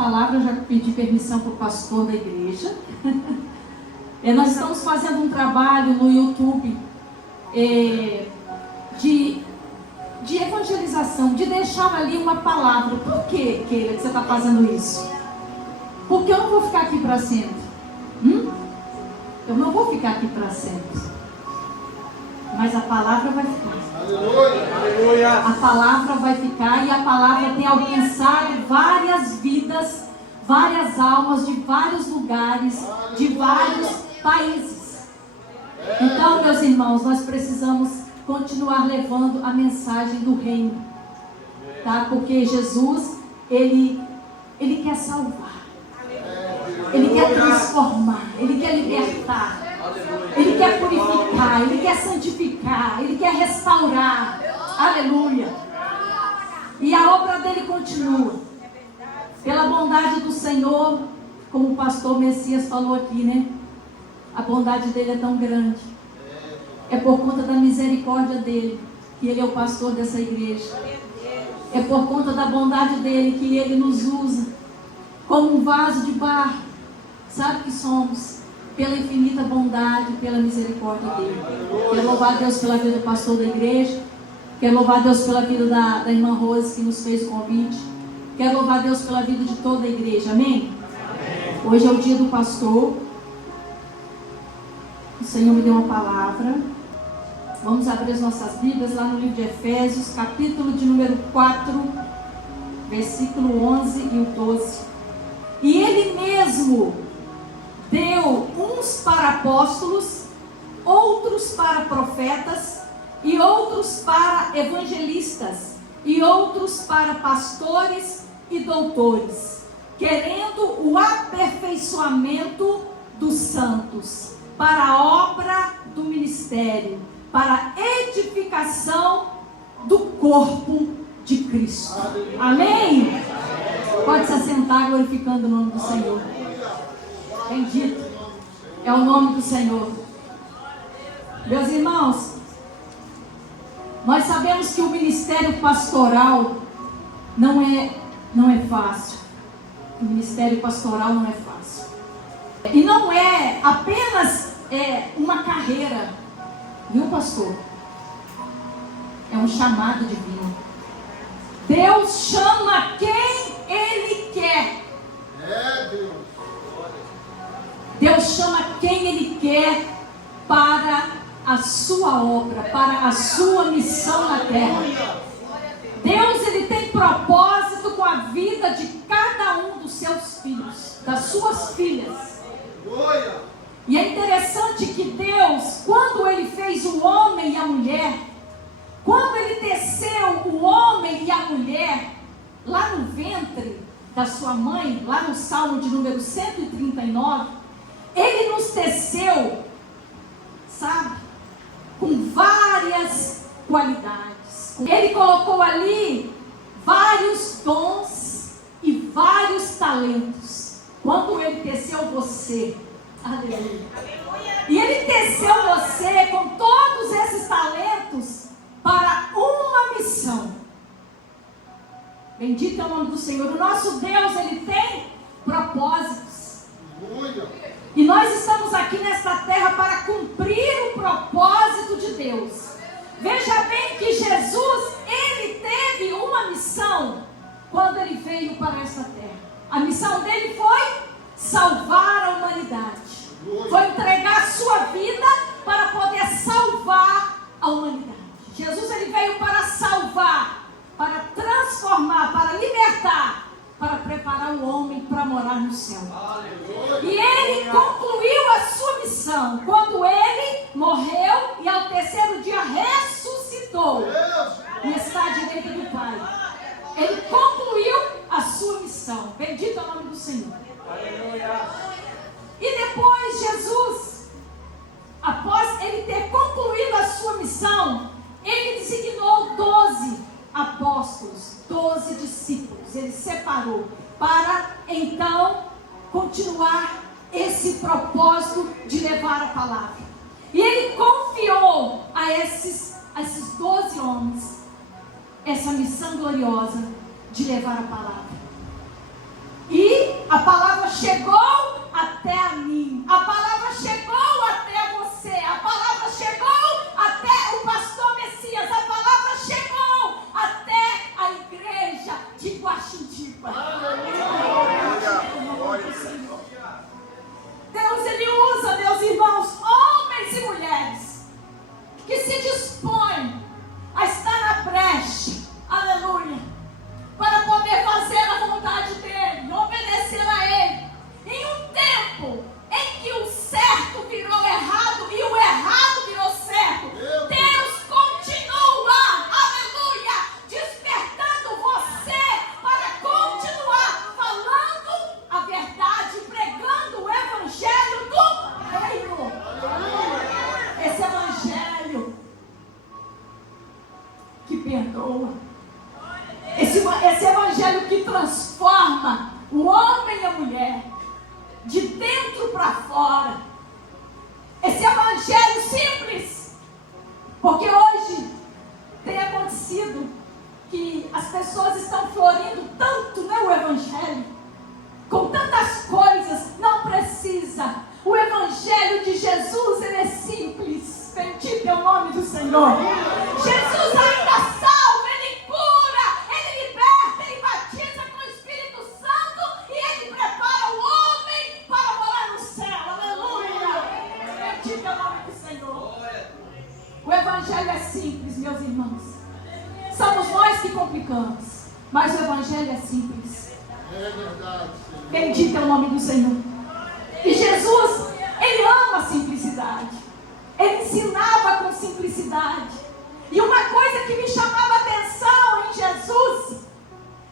palavra, eu já pedi permissão para o pastor da igreja. Nós estamos fazendo um trabalho no YouTube de evangelização, de deixar ali uma palavra. Por que, Keila, que você está fazendo isso? Porque eu não vou ficar aqui para sempre. Eu não vou ficar aqui para sempre. Mas a palavra vai ficar. Aleluia. A palavra vai ficar, e a palavra tem alcançado várias vidas, várias almas de vários lugares, de vários países. Então, meus irmãos, nós precisamos continuar levando a mensagem do reino, tá? Porque Jesus, ele quer salvar, ele quer transformar, ele quer libertar, ele quer purificar, ele quer santificar, ele quer restaurar. Aleluia. E a obra dele continua. Pela bondade do Senhor, como o pastor Messias falou aqui, né? A bondade dele é tão grande. É por conta da misericórdia dele que ele é o pastor dessa igreja. É por conta da bondade dele que ele nos usa como um vaso de barro. Sabe que somos? Pela infinita bondade, pela misericórdia dele. Quero louvar a Deus pela vida do pastor da igreja. Quero louvar a Deus pela vida da irmã Rose, que nos fez o convite. Quero louvar a Deus pela vida de toda a igreja. Amém? Hoje é o dia do pastor. O Senhor me deu uma palavra. Vamos abrir as nossas Bíblias lá no livro de Efésios, capítulo de número 4, versículo 11 e o 12. E ele mesmo deu uns para apóstolos, outros para profetas, e outros para evangelistas, e outros para pastores e doutores, querendo o aperfeiçoamento dos santos, para a obra do ministério, para a edificação do corpo de Cristo. Amém? Pode se assentar glorificando o nome do Senhor. Bendito é o nome do Senhor. Meus irmãos, nós sabemos que o ministério pastoral não é fácil. O ministério pastoral não é fácil. E não é apenas uma carreira, viu, pastor? É um chamado divino. Deus chama quem Ele quer. Deus chama quem Ele quer para a sua obra, para a sua missão na terra. Deus, Ele tem propósito com a vida de cada um dos seus filhos, das suas filhas. E é interessante que Deus, quando Ele fez o homem e a mulher, quando Ele teceu o homem e a mulher lá no ventre da sua mãe, lá no Salmo de número 139, Ele nos teceu, sabe, com várias qualidades. Ele colocou ali vários dons e vários talentos. Quando Ele teceu você, aleluia, e Ele teceu você com todos esses talentos para uma missão. Bendito é o nome do Senhor. O nosso Deus, Ele tem propósitos. E nós estamos aqui nesta terra para cumprir o propósito de Deus. Veja bem que Jesus, Ele teve uma missão quando Ele veio para esta terra. A missão dele foi salvar a humanidade. Foi entregar a sua vida para poder salvar a humanidade. Jesus, Ele veio para salvar, para transformar, para libertar, para preparar o homem para morar no céu. E Ele concluiu a sua missão quando Ele morreu e ao terceiro dia ressuscitou e está à direita do Pai. Ele concluiu a sua missão. Bendito é o nome do Senhor. E depois Jesus, após Ele ter concluído a sua missão, Ele designou 12 apóstolos, 12 discípulos. Ele separou para então continuar esse propósito de levar a palavra. E Ele confiou a esses 12 homens essa missão gloriosa de levar a palavra. E a palavra chegou até a mim. A palavra chegou até você. A palavra chegou até o pastor Messias. A palavra chegou até a igreja de Guaxindipa. Deus, Ele usa, meus irmãos, homens e mulheres que se dispõem a estar na brecha, aleluia, para poder fazer a vontade dEle, obedecer a Ele, em um tempo em que o certo virou errado e o errado virou certo. Deus continua, aleluia, despertando você para continuar falando a verdade, pregando o evangelho do reino. Esse evangelho que perdoa, esse evangelho que transforma o homem e a mulher de dentro para fora, esse evangelho simples, porque hoje tem acontecido que as pessoas estão florindo tanto, né, o evangelho, com tantas coisas. Não precisa. O evangelho de Jesus, ele é simples. Bendito é o nome do Senhor. Jesus ainda salva, ele cura, ele liberta, ele batiza com o Espírito Santo e ele prepara o homem para morar no céu. Aleluia. Bendito é o nome do Senhor. O evangelho é simples, meus irmãos. Somos nós que complicamos, mas o evangelho é simples. É verdade. Bendito é o nome do Senhor. E Jesus, ele ama a simplicidade. Ele ensinava com simplicidade. E uma coisa que me chamava a atenção em Jesus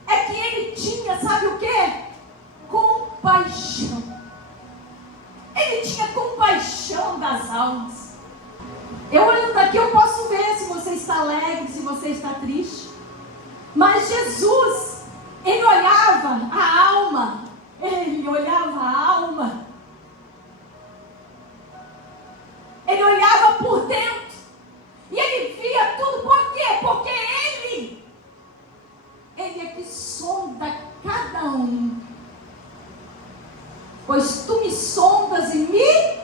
é que ele tinha, sabe o quê? Compaixão. Ele tinha compaixão das almas. Eu olhando daqui, eu posso ver se você está alegre, se você está triste. Mas Jesus, ele olhava a alma. Ele olhava a alma. Ele olhava por dentro. E ele via tudo. Por quê? Porque ele é que sonda cada um. Pois tu me sondas e me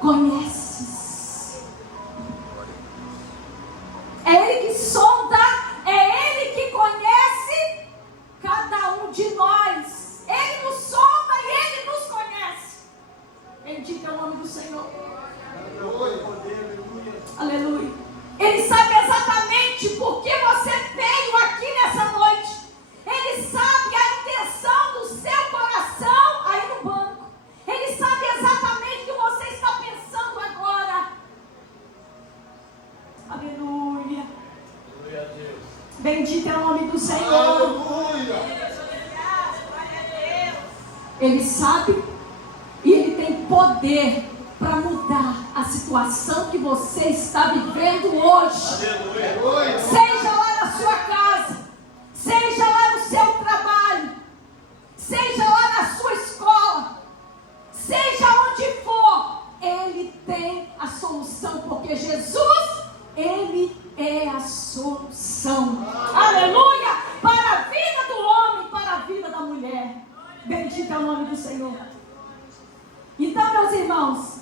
conheces. É ele que sonda, é ele que conhece cada um de nós. Ele nos sonda e ele nos conhece. Bendito é o nome do Senhor. Aleluia. Ele sabe exatamente por que você veio aqui nessa noite. Ele sabe a intenção do seu coração aí no banco. Ele sabe exatamente o que você está pensando agora. Aleluia. Bendito é o nome do Senhor. Aleluia. Ele sabe e ele tem poder para mudar a situação que você está vivendo hoje. Aleluia. Seja lá na sua casa, seja lá no seu trabalho, seja lá na sua escola, seja onde for, ele tem a solução, porque Jesus, ele é a solução. Aleluia! Para a vida do homem, para a vida da mulher. Bendito é o nome do Senhor. Então, meus irmãos,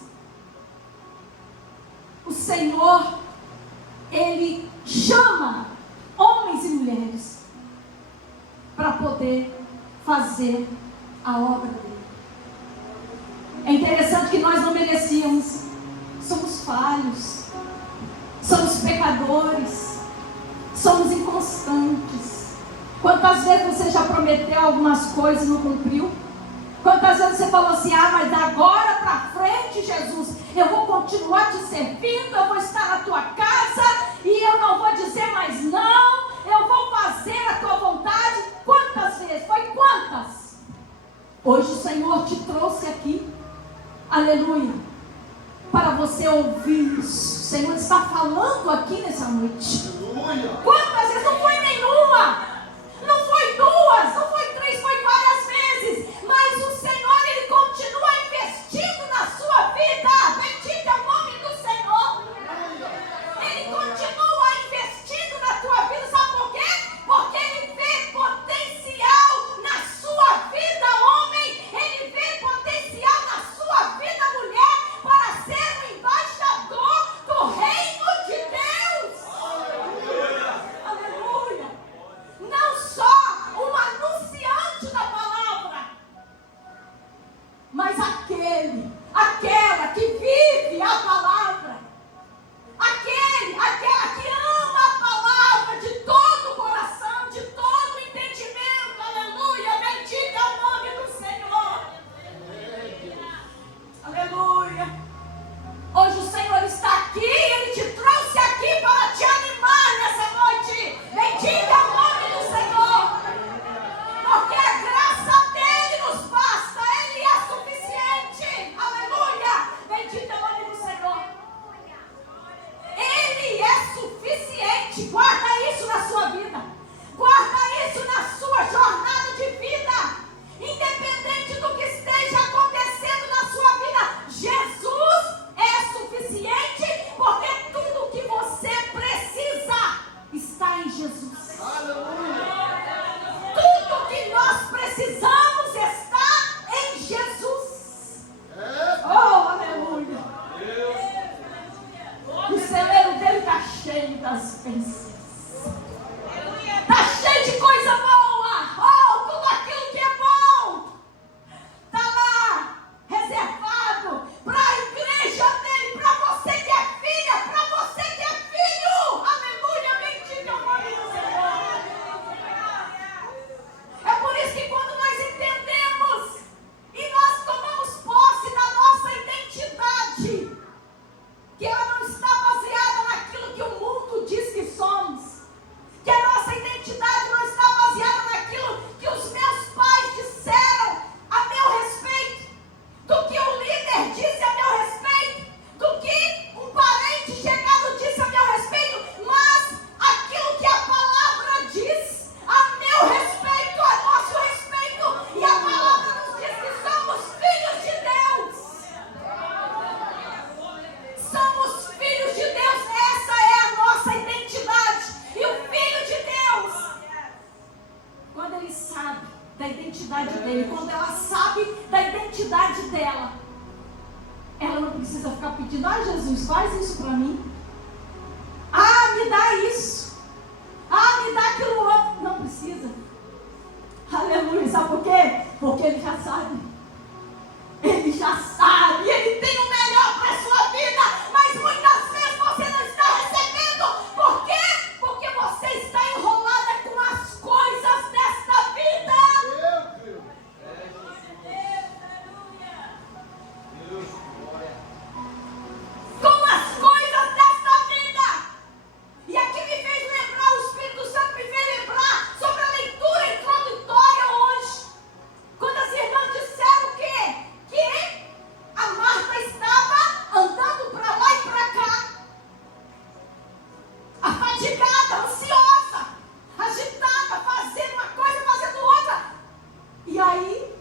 o Senhor, ele chama homens e mulheres para poder fazer a obra dele. É interessante que nós não merecíamos. Somos falhos, somos pecadores, somos inconstantes. Quantas vezes você já prometeu algumas coisas e não cumpriu? Quantas vezes você falou assim, mas agora para frente, Jesus, eu vou continuar te servindo, eu vou estar na tua casa e eu não vou dizer mais não, eu vou fazer a tua vontade. Quantas vezes? Foi quantas? Hoje o Senhor te trouxe aqui, aleluia, para você ouvir isso. O Senhor está falando aqui nessa noite. Aleluia. Quantas vezes? Não foi nenhuma, não foi duas, não foi três, foi várias vezes. Mas o Senhor, ele continua investindo na sua vida. Bendito é o nome do Senhor. Ele continua investindo na tua vida. Sabe por quê? Porque ele vê potencial na sua vida precisamos estar em Jesus. Oh, aleluia. O celeiro dele está cheio das bênçãos. Está cheio de coisa boa. Oh, tudo aquilo que é bom está lá reservado para a igreja dele, para você que é filha, para você que é filho. Aleluia, bendito é o nome do Senhor. É por isso que quando nós entendemos e nós tomamos posse da nossa identidade, que ela não está baseada naquilo que o mundo diz que somos, que a nossa identidade não está baseada naquilo que os meus pais disseram a meu respeito, do que o líder disse a meu respeito, do que um parente chegado disse a meu respeito, mas aquilo que a palavra diz a meu respeito, a nosso respeito, e a palavra nos diz que somos filhos de Deus. Somos filhos de Deus, essa é a nossa identidade. E o filho de Deus, quando ele sabe da identidade dele, quando ela sabe da identidade dela, ela não precisa ficar pedindo: ah, Jesus, faz isso para mim. Ah, me dá isso. Ah, me dá aquilo outro. Não precisa. Aleluia, sabe por quê? Porque ele já sabe. Ele já sabe, ele tem o melhor para a sua vida, mas muitas vezes você não está recebendo. Por quê? Porque você está enrolada com as coisas desta vida. Com as coisas desta vida. E aqui me fez lembrar, o Espírito Santo me fez lembrar sobre a leitura introdutória hoje. Quando as irmãs disseram o quê? Que a Marta estava andando para lá e para cá, afadigada, ansiosa, agitada, fazendo uma coisa, fazendo outra. E aí,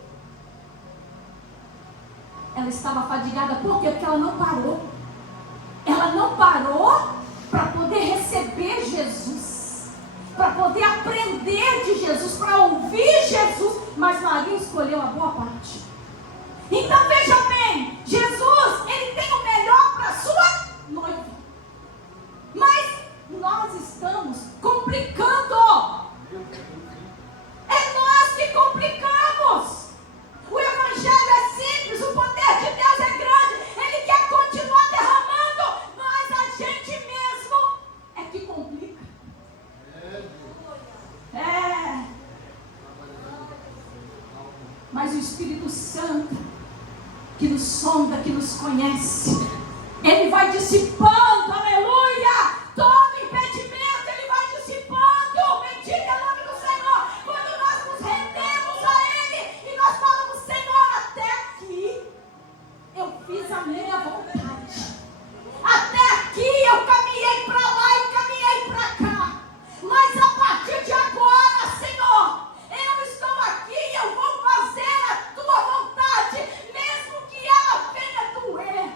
ela estava afadigada, por quê? Porque ela não parou. Ela não parou para poder receber Jesus, para poder aprender de Jesus, para ouvir Jesus, mas Maria escolheu a boa parte. Então veja bem, Jesus, ele tem o melhor para a sua noiva, mas nós estamos complicando. É nós que complicamos. O evangelho é simples, o poder de Deus é grande, ele quer continuar derramando, mas a gente mesmo é que complica. Mas o Espírito Santo, que nos sonda, que nos conhece, ele vai dissipando, aleluia, todo impedimento, ele vai dissipando. Bendito é o nome do Senhor. Quando nós nos rendemos a ele e nós falamos: Senhor, até aqui eu fiz a minha vontade, até aqui eu caminhei para lá e caminhei para cá, mas a partir de agora, Senhor, eu estou aqui e eu vou fazer a tua vontade, mesmo que ela venha doer,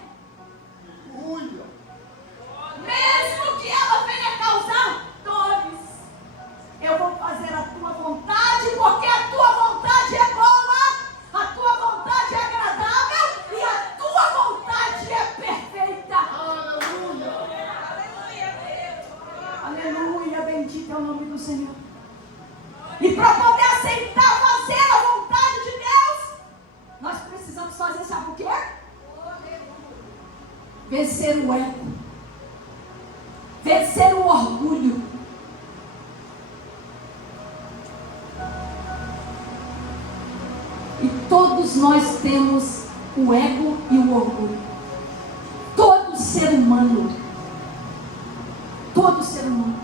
mesmo que ela venha causar dores. Eu vou fazer a tua vontade, porque a tua vontade é boa, a tua vontade é agradável e a tua vontade é perfeita. Aleluia, bendito é o nome do Senhor. E para poder aceitar fazer a vontade de Deus, nós precisamos fazer, sabe o quê? Vencer o ego, vencer o orgulho. E todos nós temos o ego e o orgulho. Todo ser humano. Todo ser humano.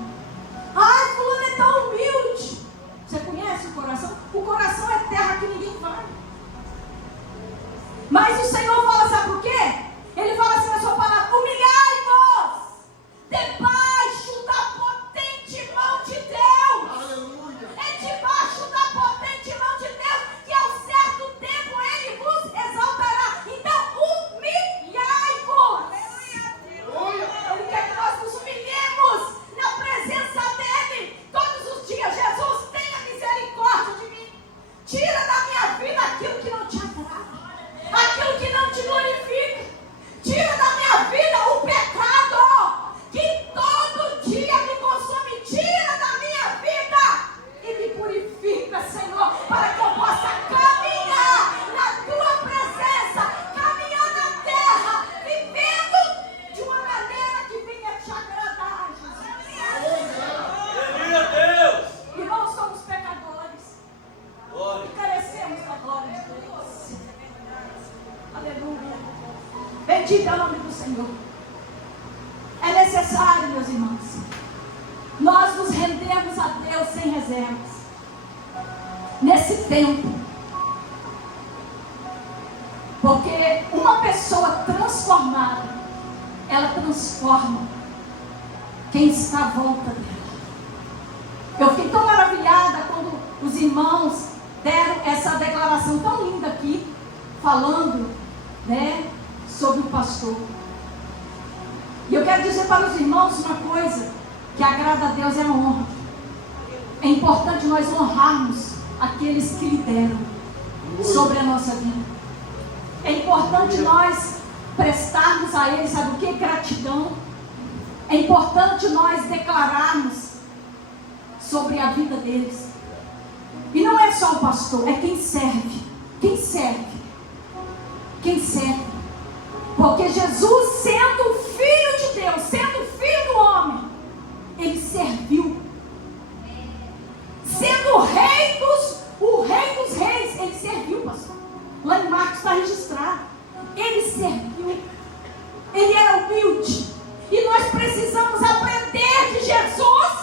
Ai, fulano é tão humilde. Você conhece o coração? O coração é terra que ninguém vai. Mas o Senhor fala, sabe por quê? Ele fala assim na sua palavra: humilhai-vos debaixo da potente mão de Deus. Aleluia. É debaixo da potente mão de Deus que ao certo tempo ele vos exaltará. Então humilhai-vos. Ele quer que nós nos humilhemos na presença dele todos os dias. Jesus, tenha misericórdia de mim. Tira da Bendito é o nome do Senhor. É necessário, meus irmãos, nós nos rendermos a Deus sem reservas. Nesse tempo. Porque uma pessoa transformada, ela transforma quem está à volta dela. Eu fiquei tão maravilhada quando os irmãos deram essa declaração tão linda aqui, falando, né, sobre o pastor. E eu quero dizer para os irmãos uma coisa, que agrada a Deus é a honra. É importante nós honrarmos aqueles que lideram sobre a nossa vida. É importante nós prestarmos a eles, sabe o que? Gratidão. É importante nós declararmos sobre a vida deles. E não é só o pastor, é quem serve. Quem serve? Quem serve? Porque Jesus, sendo Filho de Deus, sendo Filho do homem, Ele serviu. Sendo o Rei dos Reis, Ele serviu, pastor. Lá em Marcos está registrado. Ele serviu. Ele era humilde. E nós precisamos aprender de Jesus,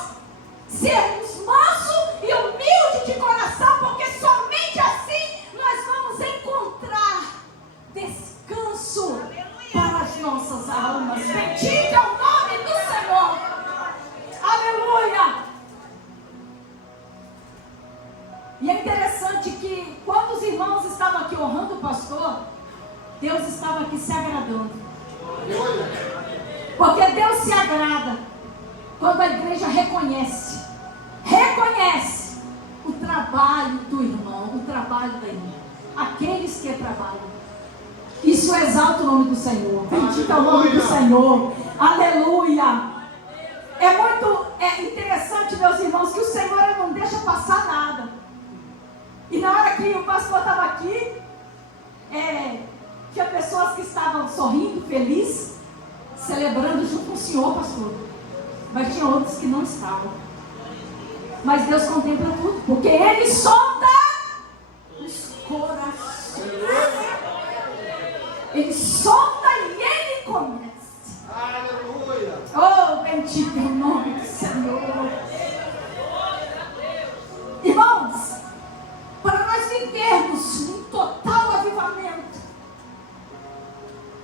sermos mansos e humildes de coração, porque somente assim nós vamos encontrar descanso para as nossas almas. Bendito é o nome do Senhor. Aleluia. E é interessante que quando os irmãos estavam aqui honrando o pastor, Deus estava aqui se agradando. Porque Deus se agrada quando a igreja reconhece o trabalho do irmão, o trabalho da irmã, aqueles que trabalham. Isso exalta o nome do Senhor. Bendito é o nome do Senhor. Aleluia. É muito interessante, meus irmãos, que o Senhor não deixa passar nada. E na hora que o pastor estava aqui, tinha pessoas que estavam sorrindo, felizes, celebrando junto com o Senhor, pastor. Mas tinha outros que não estavam. Mas Deus contempla tudo, porque Ele sonda os corações. Ele sonda e Ele conhece. Aleluia. Oh, bendito é o nome do Senhor. Irmãos, para nós vivermos um total avivamento,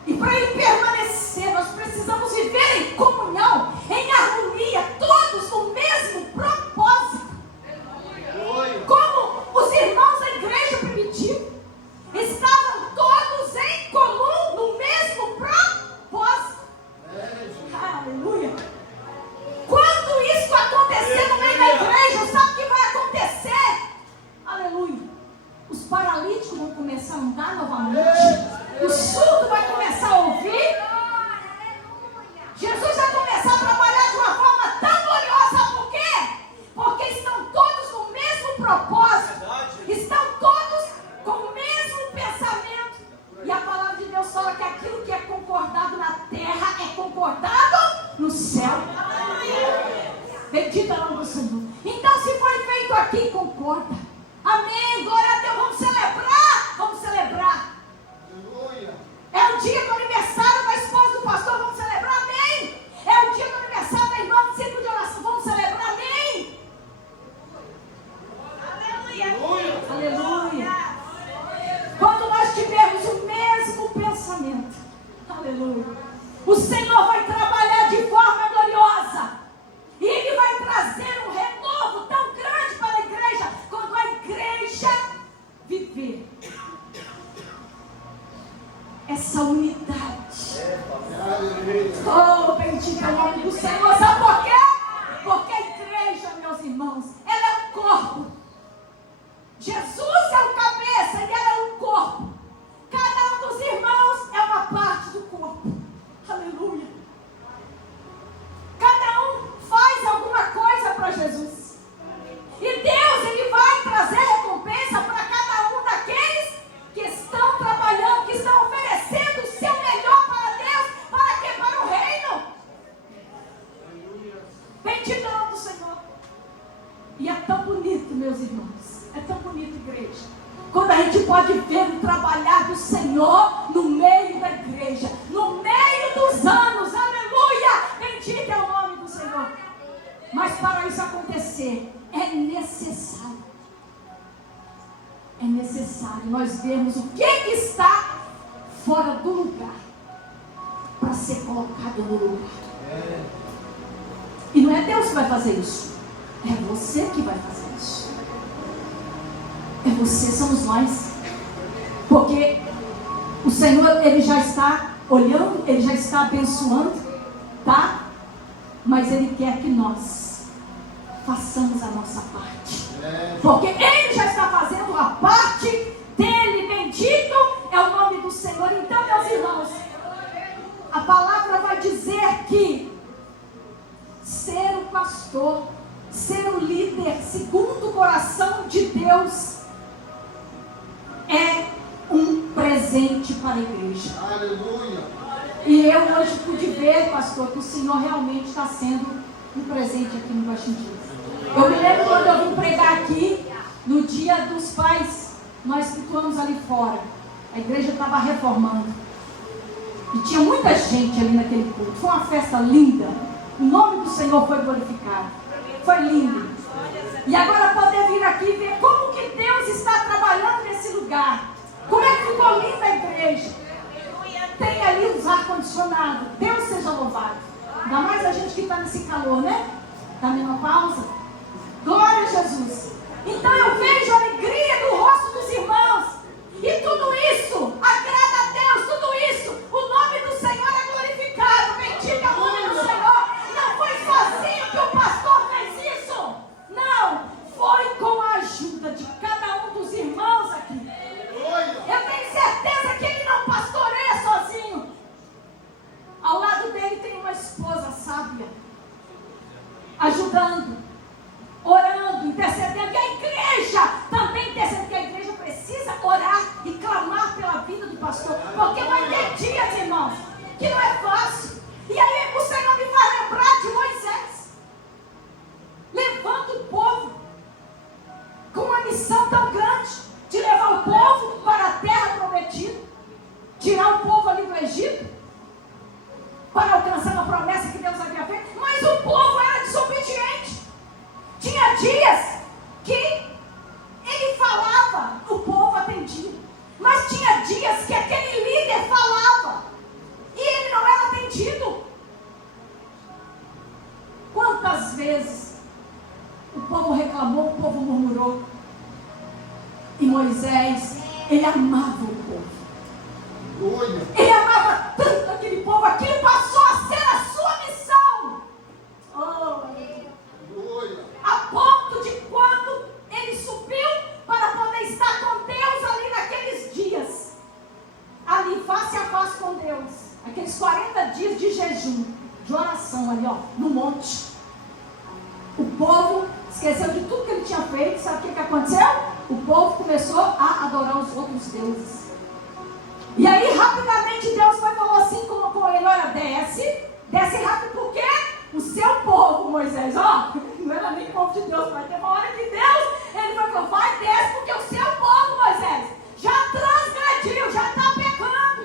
e para ele permanecer, nós precisamos viver em comunhão, em harmonia, todos no mesmo propósito. Como os irmãos da igreja primitiva estavam todos em comum no mesmo propósito. Aleluia. Quando isso acontecer no meio da igreja, sabe o que vai acontecer? Aleluia. Os paralíticos vão começar a andar novamente. O surdo vai começar a ouvir. Jesus vai começar a trabalhar de uma forma tão gloriosa. Sabe por quê? Porque estão todos no mesmo propósito. Estão todos com o mesmo pensamento. E a palavra de Deus fala que aquilo que é concordado na terra é concordado no céu. Bendito é o nome do Senhor. Então, se foi feito aqui, concorda. Amém. Glória a Deus. Vamos celebrar. Vamos celebrar. É o dia do aniversário da esposa do pastor, vamos celebrar, amém? É o dia do aniversário da irmã do círculo de oração, vamos celebrar, amém? Aleluia! Aleluia! Quando nós tivermos o mesmo pensamento, aleluia, o Senhor vai trabalhar de forma gloriosa, e Ele vai trazer um renovo tão grande para a igreja, quando a igreja viver essa unidade. Oh, bendito é o nome do Senhor. Sabe por quê? Porque a igreja, meus irmãos, ela é um corpo. Jesus é o cabeça e ela é um corpo. Cada um dos irmãos é uma parte do corpo. Aleluia. Cada um faz alguma coisa para Jesus. E Deus, Ele vai trazer recompensa para cada um daqueles que estão trabalhando, que estão oferecendo o seu melhor para Deus, para quê? Para o reino. Bendito é o nome do Senhor. E é tão bonito, meus irmãos, é tão bonito, igreja, quando a gente pode ver o trabalhar do Senhor no meio da igreja, no dias, anos, aleluia, bendito é o nome do Senhor. Mas para isso acontecer, é necessário nós vermos o que está fora do lugar, para ser colocado no lugar. E não é Deus que vai fazer isso, é você que vai fazer isso. É você, somos nós. Porque o Senhor, Ele já está olhando, Ele já está abençoando, tá? Mas Ele quer que nós façamos a nossa parte. Porque Ele já está fazendo a parte dEle. Bendito é o nome do Senhor. Então, meus irmãos, a palavra vai dizer que ser o pastor, ser o líder segundo o coração de Deus é um presente para a igreja. Aleluia. E eu hoje pude ver, pastor, que o Senhor realmente está sendo um presente aqui no Guaxindim. Eu me lembro quando eu vim pregar aqui, no dia dos pais, nós cultuamos ali fora. A igreja estava reformando. E tinha muita gente ali naquele culto. Foi uma festa linda. O nome do Senhor foi glorificado. Foi lindo. E agora poder vir aqui e ver como que Deus está trabalhando nesse lugar. Como é que ficou linda a igreja. Tem ali os ar-condicionados. Deus seja louvado. Ainda mais a gente que está nesse calor, né? Da menopausa. Glória a Jesus. Então eu vejo a alegria no rosto dos irmãos. E tudo isso agrada a Deus. Tudo isso, o nome do Senhor é glorificado. Bendito é o nome do Senhor. Não foi sozinho que o pastor fez isso. Não. Foi com a ajuda de cada um dos irmãos aqui. Eu tenho certeza que ele não pastoreia sozinho. Ao lado dele tem uma esposa sábia, ajudando, orando, intercedendo. E a igreja também intercede, porque a igreja precisa orar e clamar pela vida do pastor. Porque vai ter dias, irmãos, que não é fácil. E aí o Senhor me faz lembrar de Moisés, levando o povo com uma missão tão grande, de levar o povo para a terra prometida, tirar o povo ali do Egito, para alcançar a promessa que Deus havia feito. Mas o povo era desobediente. Tinha dias que ele falava, o povo atendia. Mas tinha dias que aquele líder falava e ele não era atendido. Quantas vezes o povo reclamou, o povo murmurou. E Moisés, ele amava o povo. Ele amava tanto aquele povo, aquilo passou a ser a sua missão. A ponto de quando ele subiu para poder estar com Deus ali naqueles dias, ali face a face com Deus, aqueles 40 dias de jejum, de oração ali, ó, no monte. O povo esqueceu de tudo que ele tinha feito. Sabe o que aconteceu? O povo começou a adorar os outros deuses. E aí rapidamente Deus foi e falou assim com ele: olha, desce rápido, porque o seu povo, Moisés, ó, não era nem povo de Deus, vai ter uma hora que Deus, ele vai falar: vai, desce, porque o seu povo, Moisés, já transgrediu, já está pecando.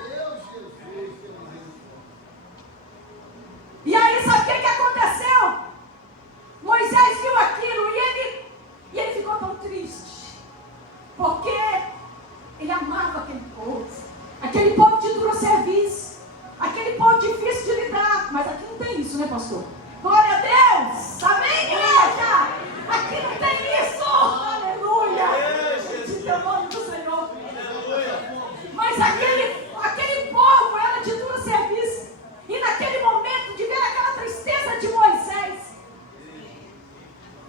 E aí sabe o que aconteceu? Moisés viu aquilo e ele ficou tão triste, porque ele amava aquele povo de duro serviço, aquele povo difícil de lidar. Mas aqui não tem isso, né, pastor? Glória a Deus! Amém, igreja? Aqui não tem isso! Aleluia! Bendito é o nome do Senhor. Mas aquele povo era de duro serviço. E naquele momento, de ver aquela tristeza de Moisés,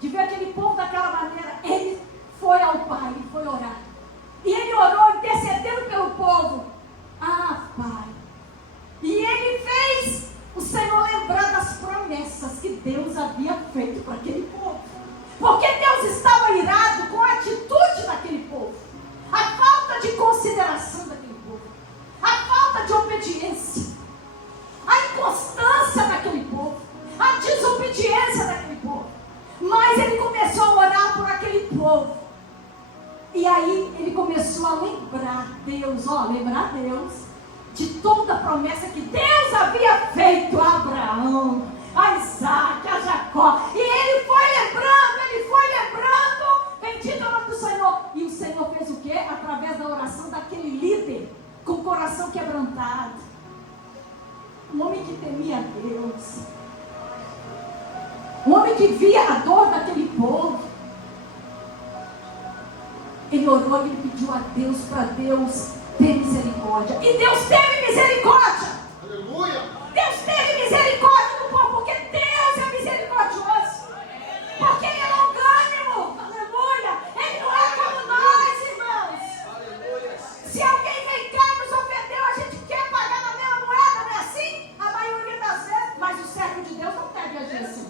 de ver aquele povo daquela maneira, ele foi ao Pai, ele foi orar. E ele orou, intercedendo pelo povo. Ah, Pai. E ele fez o Senhor lembrar das promessas que Deus havia feito para aquele povo. Porque Deus estava irado com a atitude daquele povo, a falta de consideração daquele povo, a falta de obediência, a inconstância daquele povo, a desobediência daquele povo. Mas ele começou a orar por aquele povo. E aí ele começou a lembrar Deus, lembrar Deus de toda a promessa que Deus havia feito a Abraão, a Isaac, a Jacó. E ele foi lembrando, bendito é o nome do Senhor. E o Senhor fez o quê? Através da oração daquele líder, com o coração quebrantado. Um homem que temia a Deus. Um homem que via a dor daquele povo. Ele orou e ele pediu a Deus, para Deus ter misericórdia. E Deus teve misericórdia. Aleluia. Deus teve misericórdia do povo, porque Deus é misericordioso. Porque Ele é longânimo. Aleluia. Ele não é como nós, irmãos. Aleluia. Se alguém vem cá e nos ofendeu, a gente quer pagar na mesma moeda, não é assim? A maioria das vezes. Mas o servo de Deus não deve agir assim.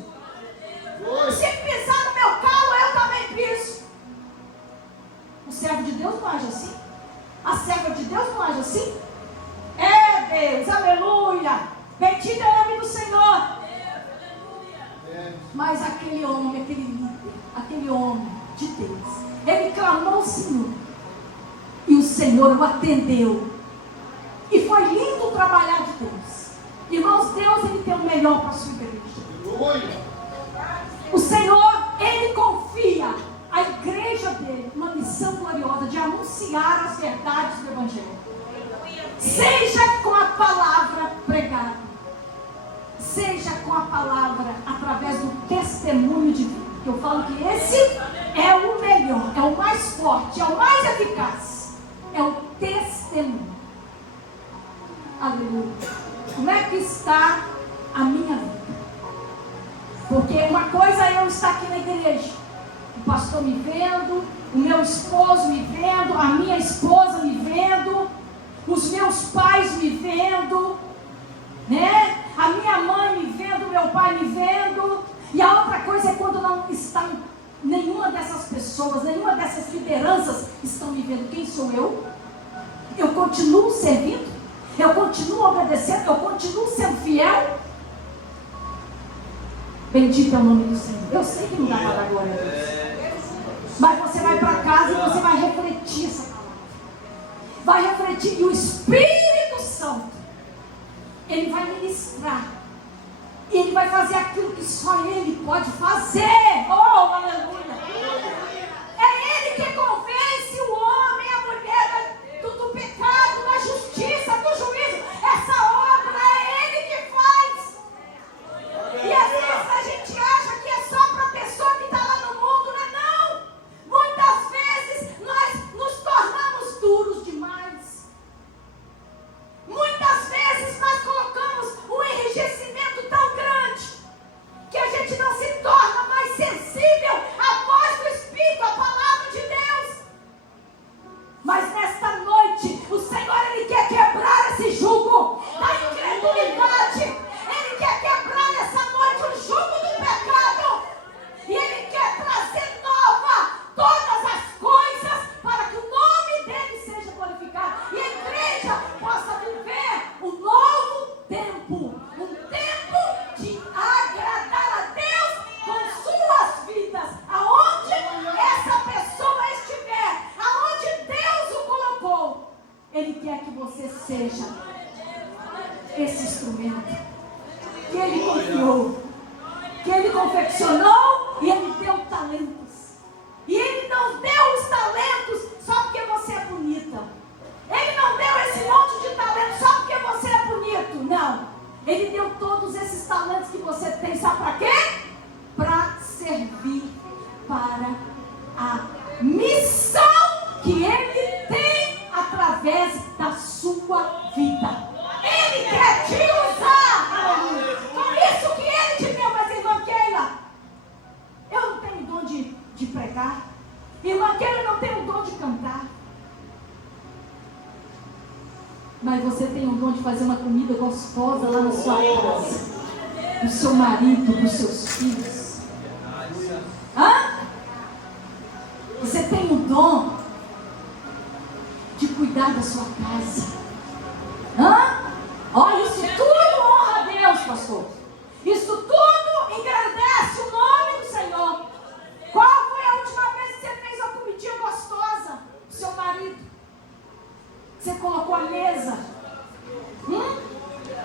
Se pisar no meu calo, eu também piso. O servo de Deus não age assim. A serva de Deus não age assim. É Deus, aleluia. Bendito é o nome do Senhor. Mas aquele homem, aquele líder, aquele homem de Deus, ele clamou ao Senhor. E o Senhor o atendeu. E foi lindo trabalhar de Deus. Irmãos, Deus, Ele tem o melhor para a sua igreja. Aleluia. O Senhor, Ele confia a igreja dele uma missão gloriosa de anunciar as verdades do Evangelho. Seja com a palavra pregada, seja com a palavra através do testemunho de vida. Que eu falo que esse é o melhor, é o mais forte, é o mais eficaz. É o testemunho. Aleluia. Como é que está a minha vida? Porque uma coisa é eu estar aqui na igreja, o pastor me vendo, o meu esposo me vendo, a minha esposa me vendo, os meus pais me vendo, né? A minha mãe me vendo, o meu pai me vendo. E a outra coisa é quando não está nenhuma dessas pessoas, nenhuma dessas lideranças estão me vendo. Quem sou eu? Eu continuo servindo? Eu continuo obedecendo? Eu continuo sendo fiel? Bendito é o nome do Senhor. Eu sei que não dá para dar glória a Deus. Mas você vai para casa e você vai refletir essa palavra. Vai refletir. E o Espírito Santo, Ele vai ministrar. E Ele vai fazer aquilo que só Ele pode fazer. Oh, aleluia. É Ele que convence o homem, a mulher do pecado, da justiça, do juízo. Essa obra é Ele que faz. E às vezes a gente acha que é só para a pessoa que está lá no mundo, não é não. Muitas vezes nós nos tornamos duros demais. Muitas vezes nós colocamos um enrijecimento tão grande que a gente não se torna mais sensível à voz do Espírito, à palavra de Deus. Mas nesta noite, o Senhor, Ele quer quebrar esse jugo da incredulidade. Ele quer quebrar nessa noite o jugo do pecado. E Ele quer trazer nova todas as coisas para que o nome dEle seja glorificado. E a igreja possa viver um novo tempo. Um tempo de agradar a Deus com suas vidas. Aonde essa pessoa estiver, aonde Deus o colocou, Ele quer que você seja esse instrumento que Ele confiou, que Ele confeccionou e Ele deu talentos. E Ele não deu os talentos só porque você é bonita. Ele não deu esse monte de talentos só porque você é bonito. Não. Ele deu todos esses talentos que você tem, sabe para quê? Para servir para a missão que Ele tem através da sua vida. Ele quer te usar. Por isso que Ele te deu. Mas irmã Keila, eu não tenho dom de pregar. Irmã Keila, eu não tenho dom de cantar. Mas você tem o dom de fazer uma comida gostosa lá na sua casa, do seu marido, dos seus filhos. Hã? Você tem o dom de cuidar da sua casa. Hã? Olha, isso tudo honra a Deus, pastor. Isso tudo engrandece o nome do Senhor. Qual foi a última vez que você fez uma comidinha gostosa pro seu marido? Você colocou a mesa.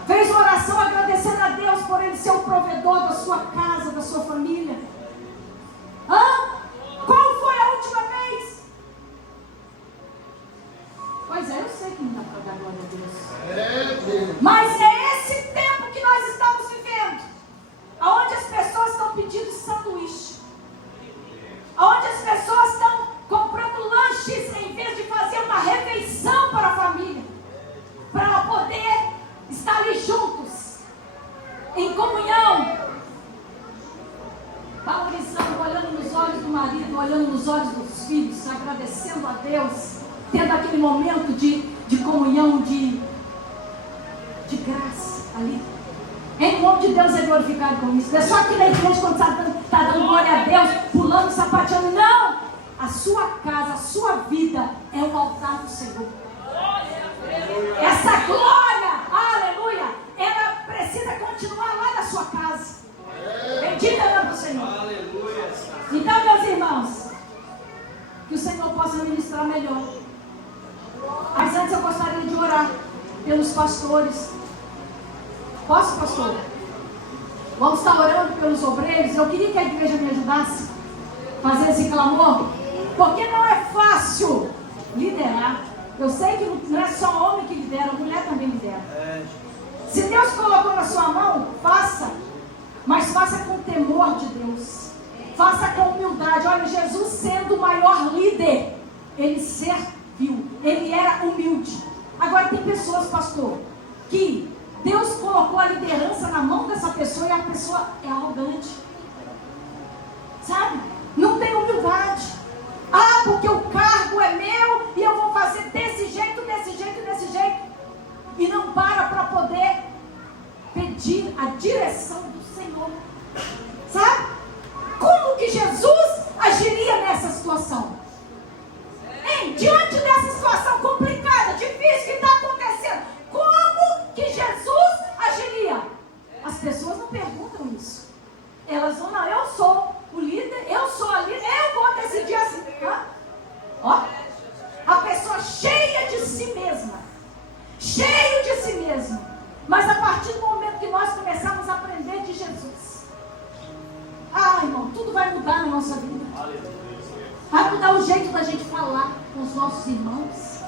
Fez uma oração agradecendo a Deus por Ele ser o provedor da sua casa, da sua família. Qual foi a última vez? Pois é, eu sei que não dá para dar glória a Deus. Mas é esse tempo que nós estamos vivendo, onde as pessoas estão pedindo sanduíche, onde as pessoas estão comprando lanches em vez de fazer uma refeição para a família, para poder estar ali juntos, em comunhão, valorizando, olhando nos olhos do marido, olhando nos olhos dos filhos, agradecendo a Deus, tendo aquele momento de comunhão, de graça ali. Em nome de Deus é glorificado com isso. Não é só aqui na igreja quando está dando glória a Deus, pulando, sapateando. Não! A sua casa, a sua vida é o altar do Senhor. Essa glória, aleluia, ela precisa continuar lá na sua casa. Bendita é o Senhor. Então, meus irmãos, que o Senhor possa ministrar melhor. Mas antes eu gostaria de orar pelos pastores. Posso, pastor? Vamos estar orando pelos obreiros. Eu queria que a igreja me ajudasse a fazer esse clamor, porque não é fácil liderar. Eu sei que não é só homem que lidera, a mulher também lidera. Se Deus colocou na sua mão, faça. Mas faça com temor de Deus. Faça com humildade. Olha, Jesus sendo o maior líder, Ele serviu. Ele era humilde. Agora tem pessoas, pastor, que Deus colocou a liderança na mão dessa pessoa e a pessoa é arrogante. Sabe? Não tem humildade. Porque o cargo é meu e eu vou fazer desse jeito, desse jeito, desse jeito. E não para poder pedir a direção do Senhor. Sabe? Como que Jesus agiria nessa situação? Diante dessa situação complicada, difícil que está acontecendo, como que Jesus agiria? As pessoas não perguntam isso. Elas vão, não, eu sou o líder, eu sou a líder, eu vou decidir assim. A pessoa cheia de si mesma, cheio de si mesma. Mas a partir do momento que nós começarmos a aprender de Jesus, irmão, tudo vai mudar na nossa vida. Vai mudar o jeito da gente falar com os nossos irmãos.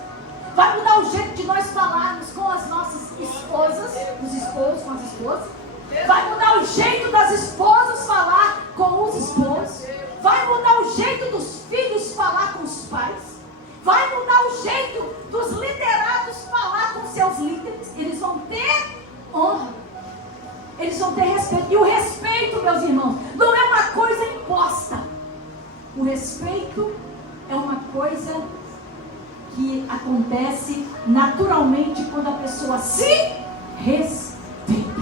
Vai mudar o jeito de nós falarmos com as nossas esposas, os esposos com as esposas. Vai mudar o jeito das esposas falar com os esposos. Vai mudar o jeito dos filhos falar com os pais. Vai mudar o jeito dos liderados falar com seus líderes. Eles vão ter honra. Eles vão ter respeito. E o respeito, meus irmãos, não é uma coisa imposta. O respeito é uma coisa que acontece naturalmente quando a pessoa se respeita.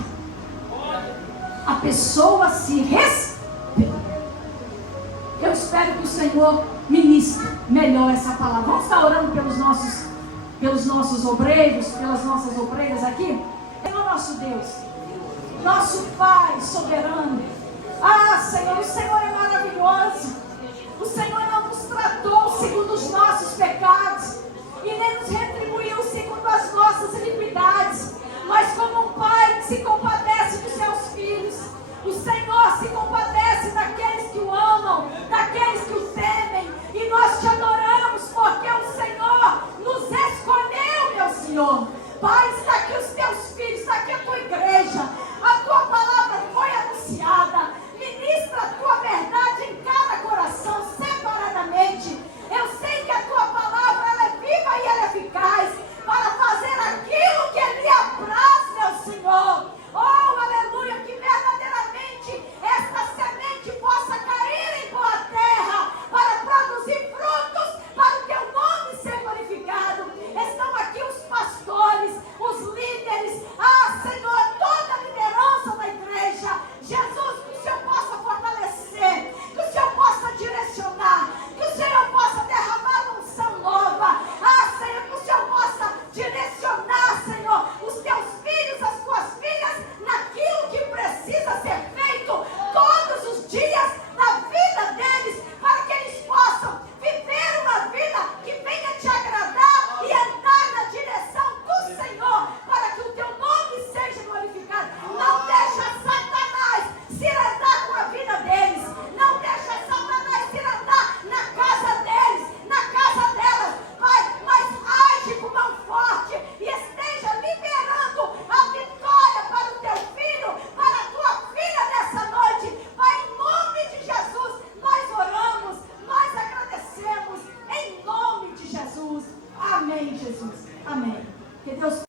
A pessoa se respeita. Eu espero que o Senhor ministre melhor essa palavra. Vamos estar orando pelos nossos obreiros, pelas nossas obreiras aqui. Senhor nosso Deus, nosso Pai soberano. Senhor, o Senhor é maravilhoso. O Senhor não nos tratou segundo os nossos pecados e nem nos retribuiu segundo as nossas iniquidades, mas como um pai que se compadece dos seus filhos. O Senhor se compadece daqueles que o amam, daqueles que o temem, e nós te adoramos porque o Senhor nos escolheu, meu Senhor. Pai, está aqui os teus filhos, está aqui a tua igreja, a tua palavra foi anunciada. Ministra a tua verdade em cada coração, separadamente. Eu sei que a tua palavra ela é viva e ela é eficaz. Amém, Jesus. Amém. Que Deus